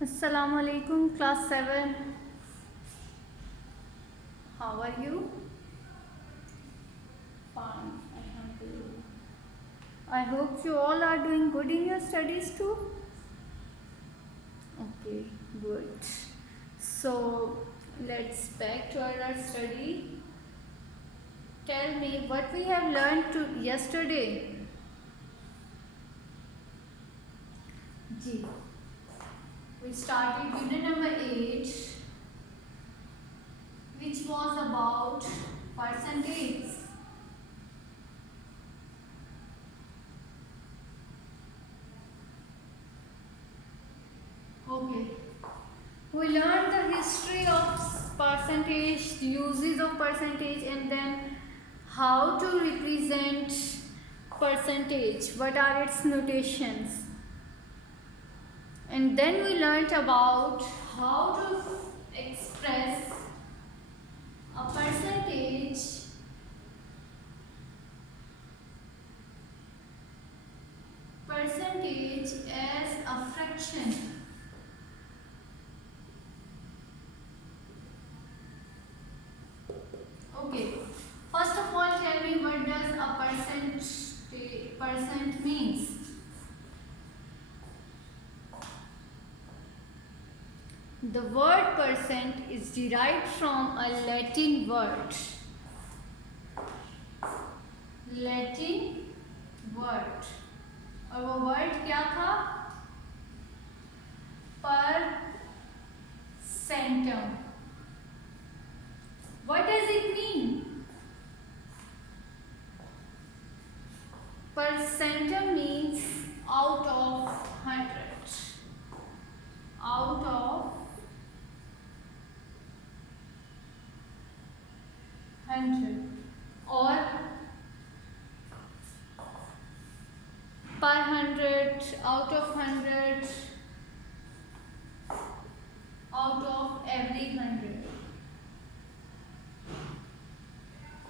Assalamu alaikum, class 7. How are you? Fine, alhamdulillah. I hope you all are doing good in your studies too. Okay, good. So let's back to our study. Tell me what we have learned yesterday. Ji. We started unit number 8, which was about percentage. Okay. We learned the history of percentage, uses of percentage, and then how to represent percentage, what are its notations. And then we learned about how to express a percentage as a fraction. Okay, first of all, tell me what does a percent means? The word percent is derived from a Latin word. और वो word क्या था? Percentum. What does it mean? Percentum means out of 100. Out of 100 or per 100, out of 100, out of every 100.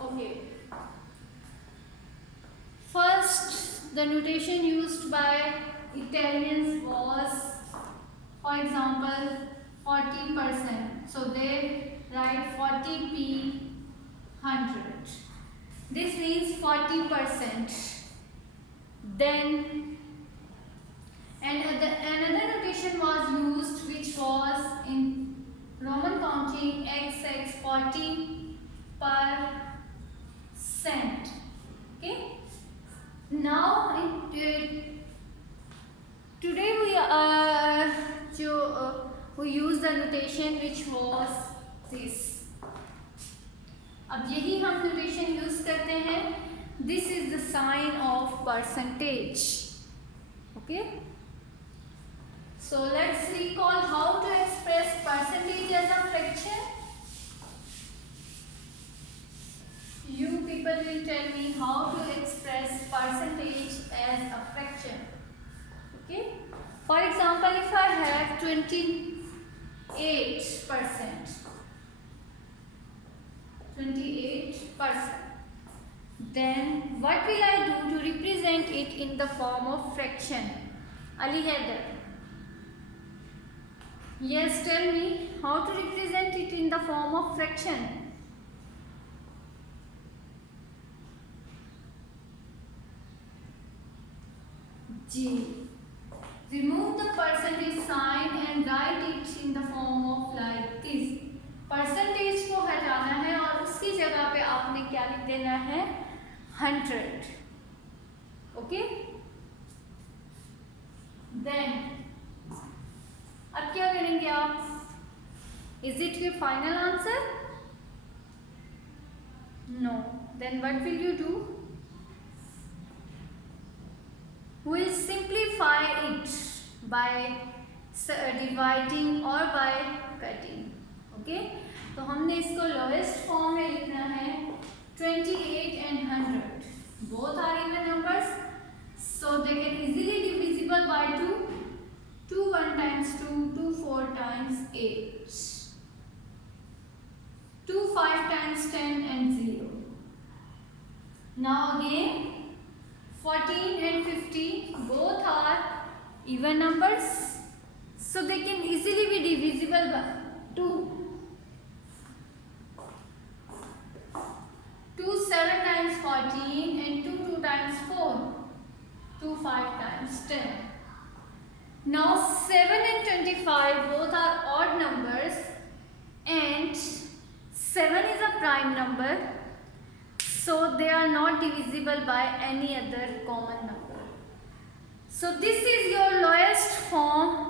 Okay. First, the notation used by Italians was, for example, 40%. So they write 40p 100. This means 40%. Then another notation was used, which was in Roman counting XX 40%. Okay. Now today we use the notation which was this. अब यही हम notation use करते हैं. This is the sign of percentage. Okay. So let's recall how to express percentage as a fraction. You people will tell me how to express percentage as a fraction. Okay. For example, if I have 28%. 28%. Then what will I do to represent it in the form of fraction? Ali Haider. Yes, tell me how to represent it in the form of fraction. G. Remove the percentage sign and write it in the form of like this. Percentage को हटाना है और उसकी जगह पे आपने क्या लिख देना है? 100. ओके. देन अब क्या करेंगे आप? Is it your final answer? No. Then what will you do? We'll simplify it by dividing or by cutting. Okay. तो हमने इसको लोएस्ट फॉर्म में लिखना है. 28 and 100 both are even numbers, so they can easily divisible by 2. 2 1 times 2, 2 4 times 8, 2 5 times 10 and 0. Now again 14 and 50 both are even numbers, so they can easily be divisible by 2. 2 7 times 14 and 2 2 times 4. 2 5 times 10. Now 7 and 25 both are odd numbers and 7 is a prime number, so they are not divisible by any other common number. So this is your lowest form.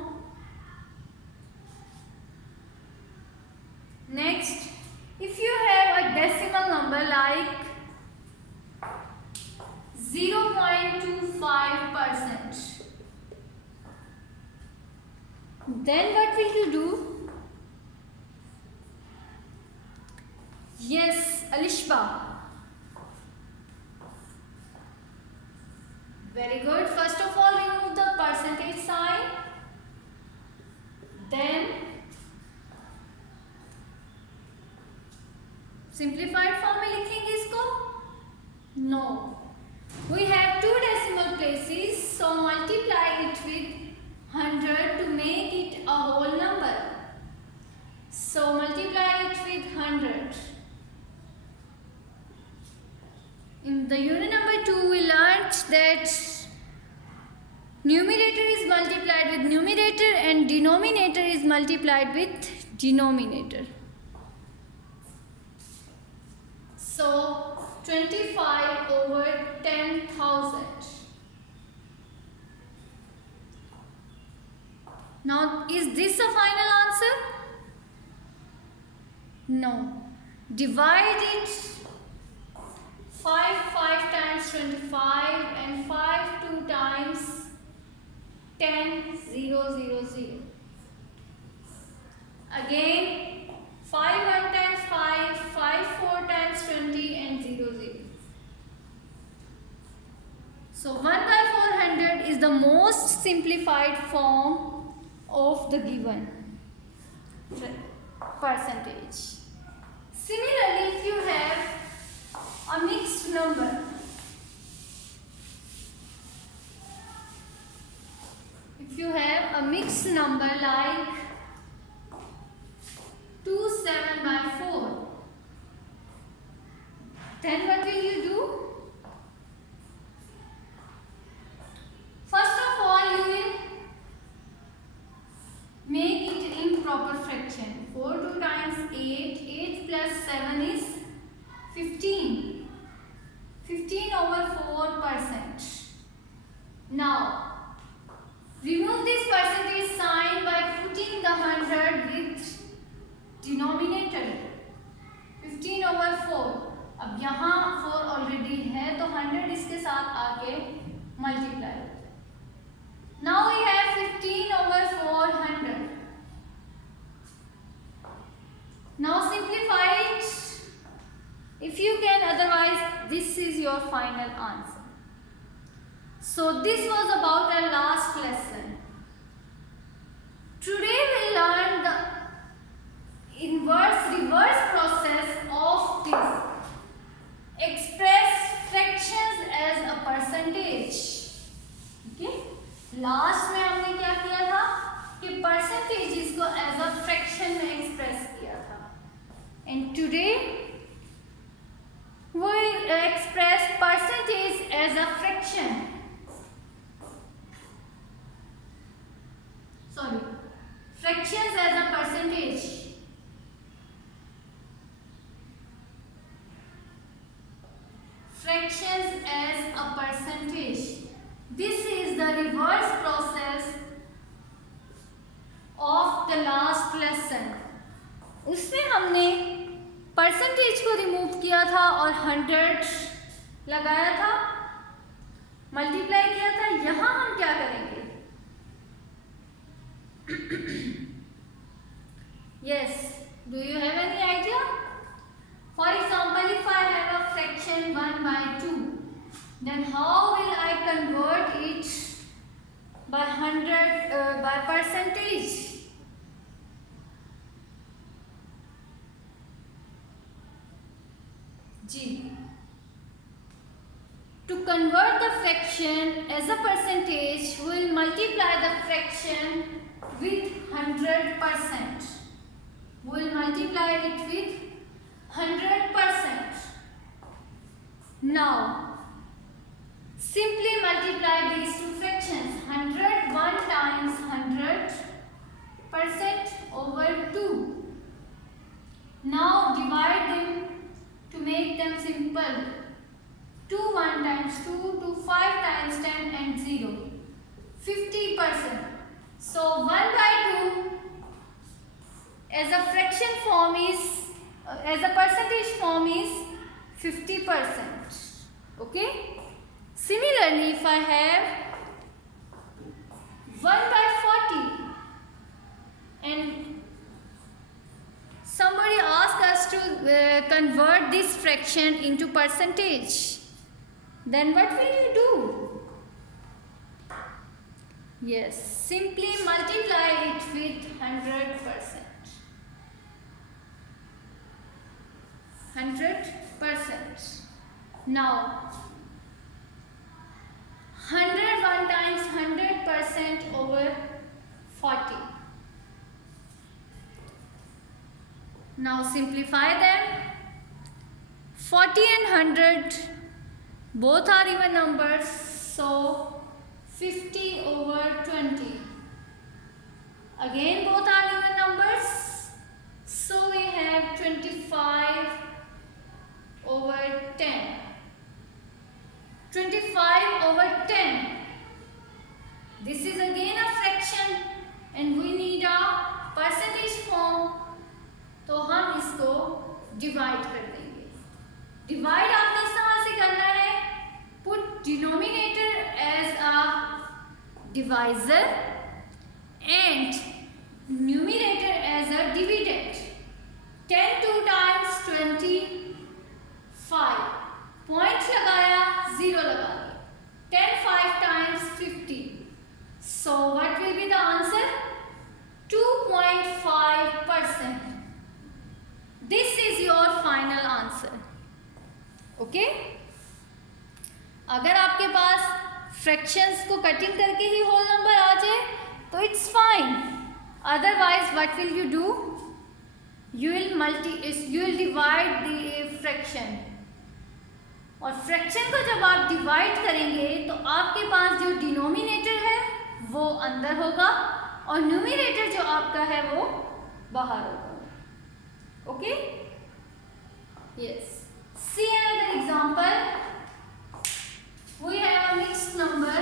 Next, if you have a decimal number like 0.25%, then what will you do? Yes, Alishba. Very good. First of all, remove the percentage sign. Then simplified form में लिखेंगे इसको? No. We have 2 decimal places, so multiply it with 100 to make it a whole number. So multiply it with 100. In the unit number 2, we learnt that numerator is multiplied with numerator and denominator is multiplied with denominator. So 25 over 10,000. Now, is this a final answer? No. Divide it 5 times 25 and 5 2 times 10, 0, 0, 0. Again, 5 1 times 5, 5 4 times 20 and 0, 0. So 1 by 400 is the most simplified form of the given percentage. Similarly, if you have a mixed number, like 2 7 by 4, then what will you do? First of all, you will make it improper fraction. 4 2 times 8, 8 plus 7 is 15. 15 over 4%. Now, remove this percentage sign by putting the 100 with denominator. 15 over 4. अब यहाँ 4 already है तो 100 इसके साथ आके multiply होता है. Now we have 15 over 400. Now simplify it if you can, otherwise this is your final answer. So this was about our last lesson. Today we learn the reverse process of this. Express fractions as a percentage. Okay? Last में हमने क्या किया था कि percentages को as a fraction में express किया था. And today we express percentage as a fraction. Fractions as a percentage. Fractions as a percentage. This is the reverse process of the last lesson. उसमें हमने परसेंटेज को remove किया था और 100 लगाया था, मल्टीप्लाई किया था. यहाँ हम क्या करेंगे? Yes, do you have any idea? For example, if I have a fraction 1 by 2, then how will I convert it by 100 by percentage? G. To convert the fraction as a percentage, we will multiply the fraction with 100%. We will multiply it with 100%. Now, simply multiply these two fractions. 100 1 times 100% over 2. Now divide them to make them simple. 2 1 times 2, 2 5 times 10 and 0. 50%. So 1 by 2 as a fraction form is, as a percentage form is 50%. Okay. Similarly, if I have 1 by 40 and somebody asked us to convert this fraction into percentage, then what will you do? Yes, simply multiply it with 100%. 100%. Now, 101 times 100% over 40. Now simplify them. 40 and 100 both are even numbers, so 50 over 20. Again both are even numbers, so we have 25 over 10. 25 over 10. This is again a fraction and we need a percentage form, तो हम इसको divide कर देंगे. Divide आपने इस तरह से करना है. Put denominator as a divisor and numerator as a dividend. 10 2 times 25. Point लगाया, 0 लगा दिया. 10 5 times 50. So what will be the answer? 2.5%. This is your final answer. Okay? अगर आपके पास फ्रैक्शंस को कटिंग करके ही होल नंबर आ जाए तो it's fine. Otherwise what will you do? You will divide the fraction. और फ्रैक्शन को जब आप डिवाइड करेंगे तो आपके पास जो डिनोमिनेटर है वो अंदर होगा और न्यूमरेटर जो आपका है वो बाहर होगा. Okay? Yes. See another example. We have a mixed number.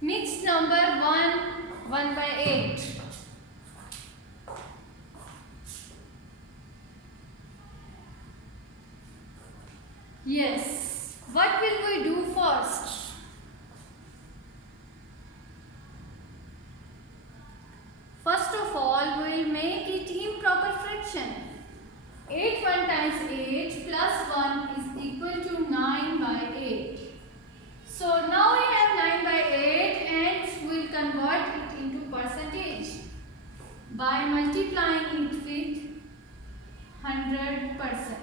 Mixed number 1 by 8. Yes. What will we do first? First of all, we will make it improper fraction. 8 1 times 8 plus 1 is equal to 9 by 8. So now we have 9 by 8 and we will convert it into percentage by multiplying it with 100%.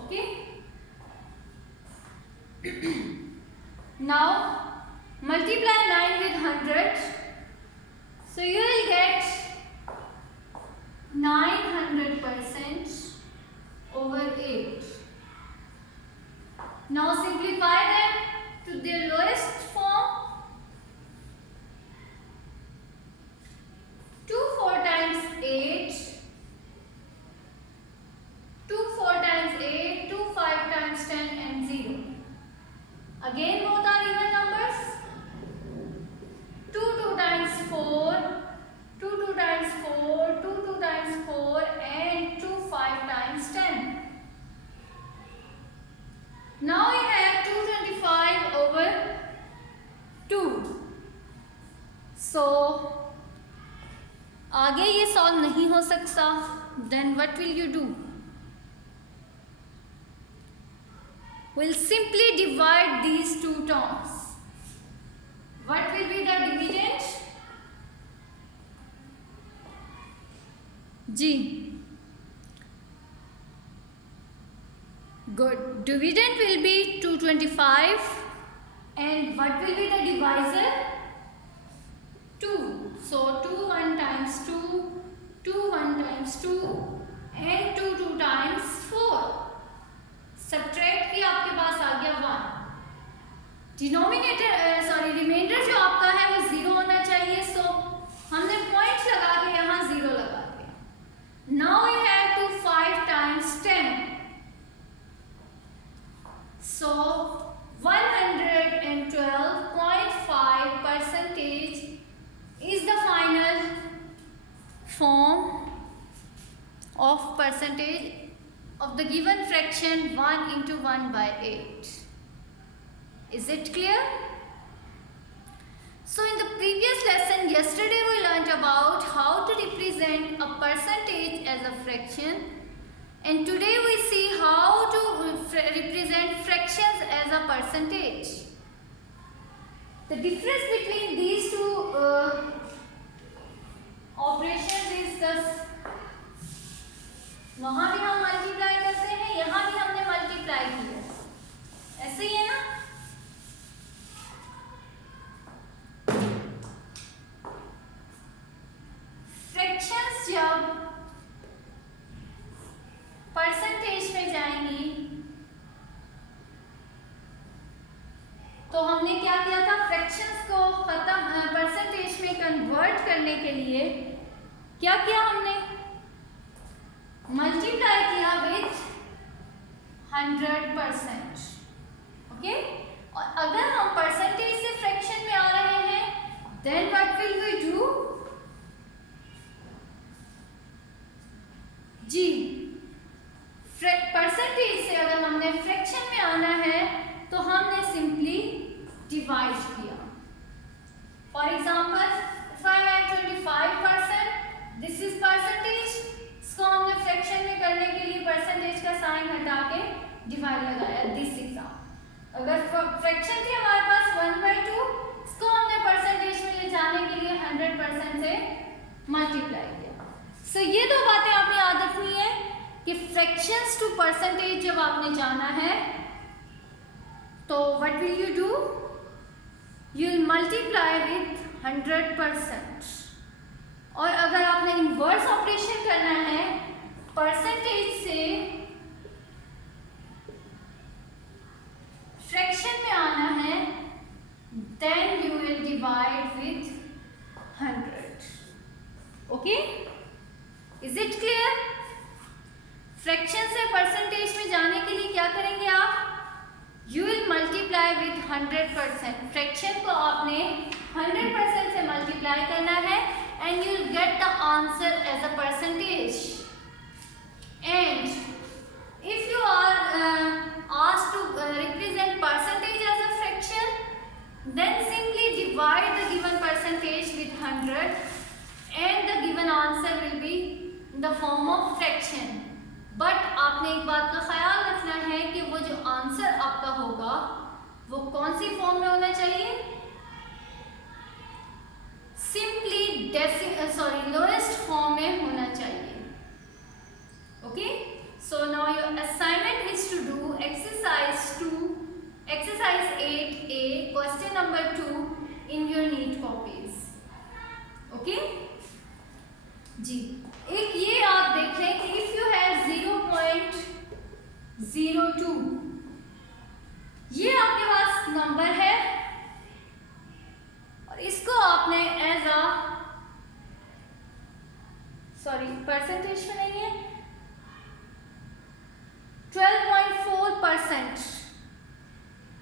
Okay? Now multiply 9 with 100. So you will get 900% over 8. Now simplify them to their lowest form. 2 4 times 8. 2 4 times 8. 2 5 times 10 and 0. Again both are even numbers. 2 2 times 4. 2 2 times 4. 2 2 times 4 and 2 5 times 10. Now we have 225 over 2. So आगे ये solve नहीं हो सकता. Then what will you do? We'll simply divide these two terms. What will be the dividend? जी Good. Dividend will be 225. And what will be the divisor? 2. So 2 1 times 2, 2 1 times 2 and 2 2 times 4. Subtract किया, आपके पास आ गया 1. Denominator reminder जो आपका है वो 0 होना चाहिए. सो हमने पॉइंट लगा के यहाँ 0 लगा दिया. Now we have to 5 times 10. So 112.5% is the final form of percentage of the given fraction 1 into 1 by 8. Is it clear? So in the previous lesson yesterday we learnt about how to represent a percentage as a fraction, and today we see how to represent fractions as a percentage. The difference between these two operations is thus. वहां भी हम multiply करते हैं, यहाँ भी हमने multiply किया, ऐसे ही है ना. फ्रैक्शंस जब परसेंटेज में जाएंगी तो हमने क्या किया था, फ्रैक्शंस को खत्म परसेंटेज में कन्वर्ट करने के लिए क्या किया, हमने मल्टीप्लाई किया विथ 100%. ओके. और अगर हम परसेंटेज से फ्रैक्शन में आ रहे हैं then what will we do जी, परसेंटेज से अगर हमने फ्रैक्शन में आना है तो हमने सिंपली डिवाइड किया. For example if I have 25%, this is percentage. इसको हमने फ्रैक्शन में करने के लिए परसेंटेज का साइन हटा के डिवाइड लगाया. दिस एग्जाम्पल अगर फ्रैक्शन थी हमारे पास 1/2, इसको हमने परसेंटेज में ले जाने के लिए 100% से मल्टीप्लाई किया. सो ये दो बातें आपने याद रखनी है कि फ्रैक्शंस टू परसेंटेज जब आपने जाना है तो what will you do, you will multiply with 100%. और अगर आपने इन्वर्स ऑपरेशन करना है परसेंटेज से फ्रैक्शन में आना है then you will divide with 100. Okay, is it clear? Fraction से परसेंटेज में जाने के लिए क्या करेंगे आप, you will multiply with 100%. Fraction को आपने 100% से मल्टीप्लाई करना है and you will get the answer as a percentage. And if you are asked to represent percentage as a fraction, then simply divide the given percentage with 100 and the given answer will be in the form of fraction. But आपने एक बात का ख्याल रखना है कि वो जो आंसर आपका होगा वो कौन सी फॉर्म में होना चाहिए, सिंपली लोएस्ट फॉर्म में होना चाहिए. Okay. So now your assignment is to do exercise 8A question number 2 in your neat copies. Okay जी. एक ये आप देख लें कि इफ यू हैव 0.02, ये आपके पास नंबर है और इसको आपने एज अ परसेंटेज में नहीं है 12.4%.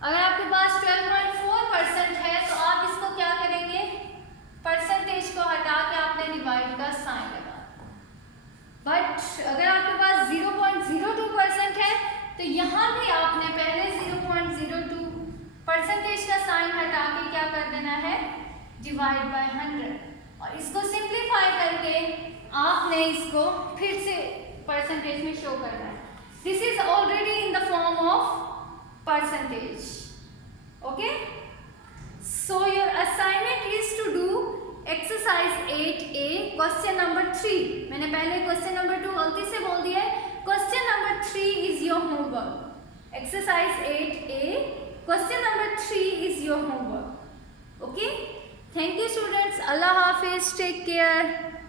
अगर आपके पास 12.4% है तो आप इसको क्या करेंगे, परसेंटेज को हटा के आपने डिवाइड का साइन लगा. बट अगर आपके पास 0.02% है तो यहाँ भी आपने पहले 0.02% का साइन हटा के क्या कर देना है, डिवाइड बाय 100. और इसको सिंप्लीफाई करके आपने इसको फिर से परसेंटेज में शो करना है. This is already in the form of percentage. Okay. So your assignment is to do exercise 8A question number 3. मैंने पहले क्वेश्चन नंबर 2 गलती से बोल दिया है. Question number 3 is your homework. exercise 8A. Question number 3 is your homework. Okay, thank you students. Allah Hafiz, take care.